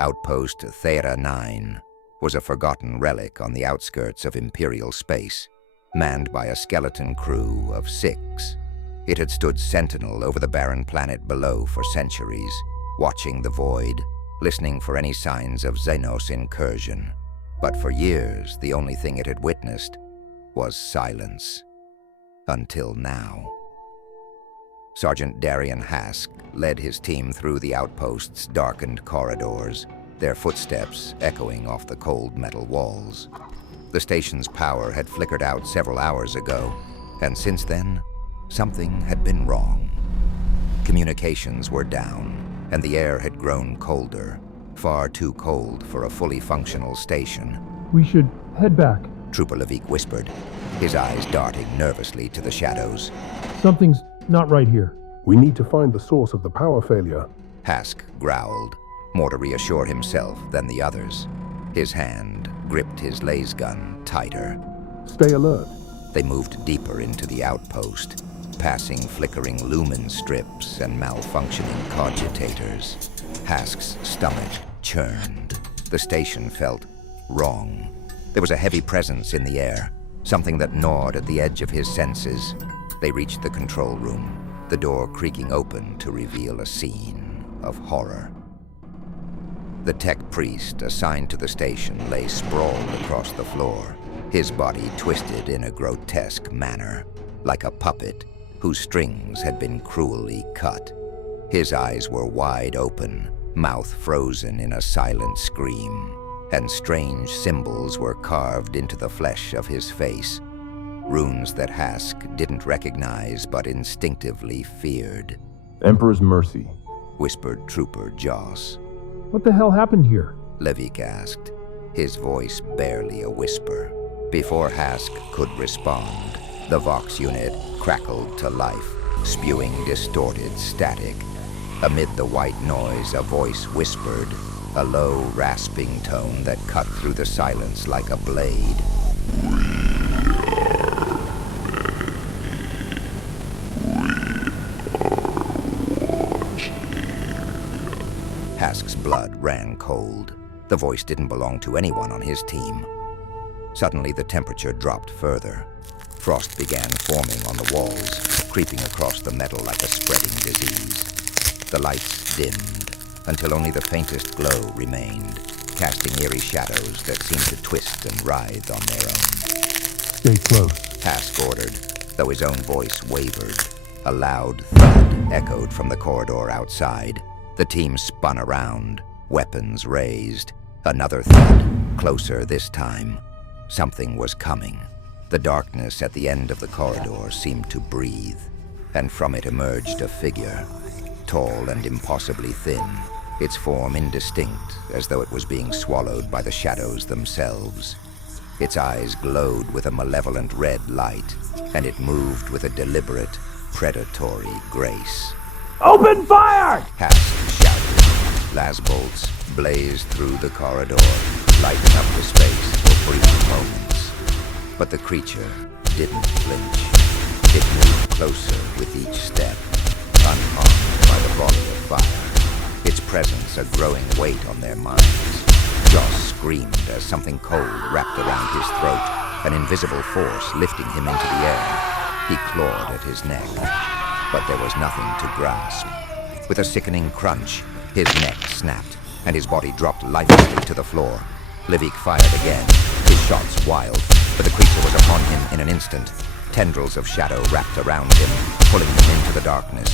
Outpost Theta 9 was a forgotten relic on the outskirts of Imperial space, manned by a skeleton crew of 6. It had stood sentinel over the barren planet below for centuries, watching the void, listening for any signs of Xenos incursion. But for years, the only thing it had witnessed was silence. Until now. Sergeant Darian Hask led his team through the outpost's darkened corridors, their footsteps echoing off the cold metal walls. The station's power had flickered out several hours ago, and since then, something had been wrong. Communications were down, and the air had grown colder, far too cold for a fully functional station. We should head back. Trooper Levik whispered, his eyes darting nervously to the shadows. Something's not right here. We need to find the source of the power failure. Hask growled, more to reassure himself than the others. His hand gripped his laser-gun tighter. Stay alert. They moved deeper into the outpost, passing flickering lumen strips and malfunctioning cogitators. Hask's stomach churned. The station felt wrong. There was a heavy presence in the air, something that gnawed at the edge of his senses. They reached the control room, the door creaking open to reveal a scene of horror. The tech priest assigned to the station lay sprawled across the floor, his body twisted in a grotesque manner, like a puppet whose strings had been cruelly cut. His eyes were wide open, mouth frozen in a silent scream, and strange symbols were carved into the flesh of his face, runes that Hask didn't recognize but instinctively feared. Emperor's Mercy, whispered Trooper Joss. What the hell happened here? Levik asked, his voice barely a whisper. Before Hask could respond, the Vox unit crackled to life, spewing distorted static. Amid the white noise, a voice whispered, a low, rasping tone that cut through the silence like a blade. Hask's blood ran cold. The voice didn't belong to anyone on his team. Suddenly, the temperature dropped further. Frost began forming on the walls, creeping across the metal like a spreading disease. The lights dimmed, until only the faintest glow remained, casting eerie shadows that seemed to twist and writhe on their own. Stay close, Hask ordered, though his own voice wavered. A loud thud echoed from the corridor outside. The team spun around, weapons raised. Another thud, closer this time. Something was coming. The darkness at the end of the corridor seemed to breathe, and from it emerged a figure, tall and impossibly thin, its form indistinct, as though it was being swallowed by the shadows themselves. Its eyes glowed with a malevolent red light, and it moved with a deliberate, predatory grace. Open fire! Hask shouted. Lasbolts blazed through the corridor, lighting up the space for brief moments. But the creature didn't flinch. It moved closer with each step, unharmed by the volley of fire. Its presence a growing weight on their minds. Joss screamed as something cold wrapped around his throat, an invisible force lifting him into the air. He clawed at his neck, but there was nothing to grasp. With a sickening crunch, his neck snapped, and his body dropped lifelessly to the floor. Levik fired again, his shots wild, but the creature was upon him in an instant. Tendrils of shadow wrapped around him, pulling him into the darkness.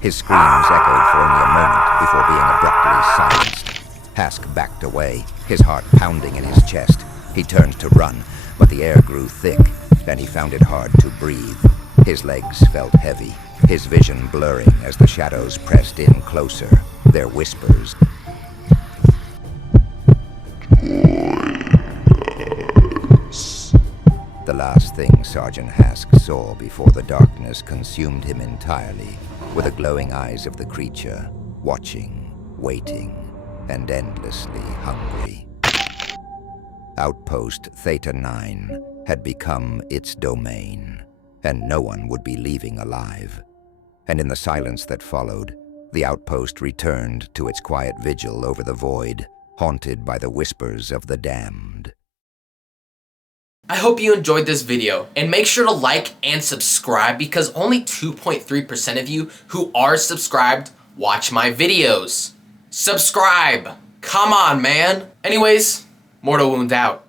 His screams echoed for only a moment before being abruptly silenced. Hask backed away, his heart pounding in his chest. He turned to run, but the air grew thick, and he found it hard to breathe. His legs felt heavy, his vision blurring as the shadows pressed in closer, their whispers. The last thing Sergeant Hask saw before the darkness consumed him entirely were the glowing eyes of the creature, watching, waiting, and endlessly hungry. Outpost Theta 9 had become its domain, and no one would be leaving alive. And in the silence that followed, the outpost returned to its quiet vigil over the void, haunted by the whispers of the damned. I hope you enjoyed this video, and make sure to like and subscribe because only 2.3% of you who are subscribed watch my videos. Subscribe! Come on, man! Anyways, Mortal Wound out.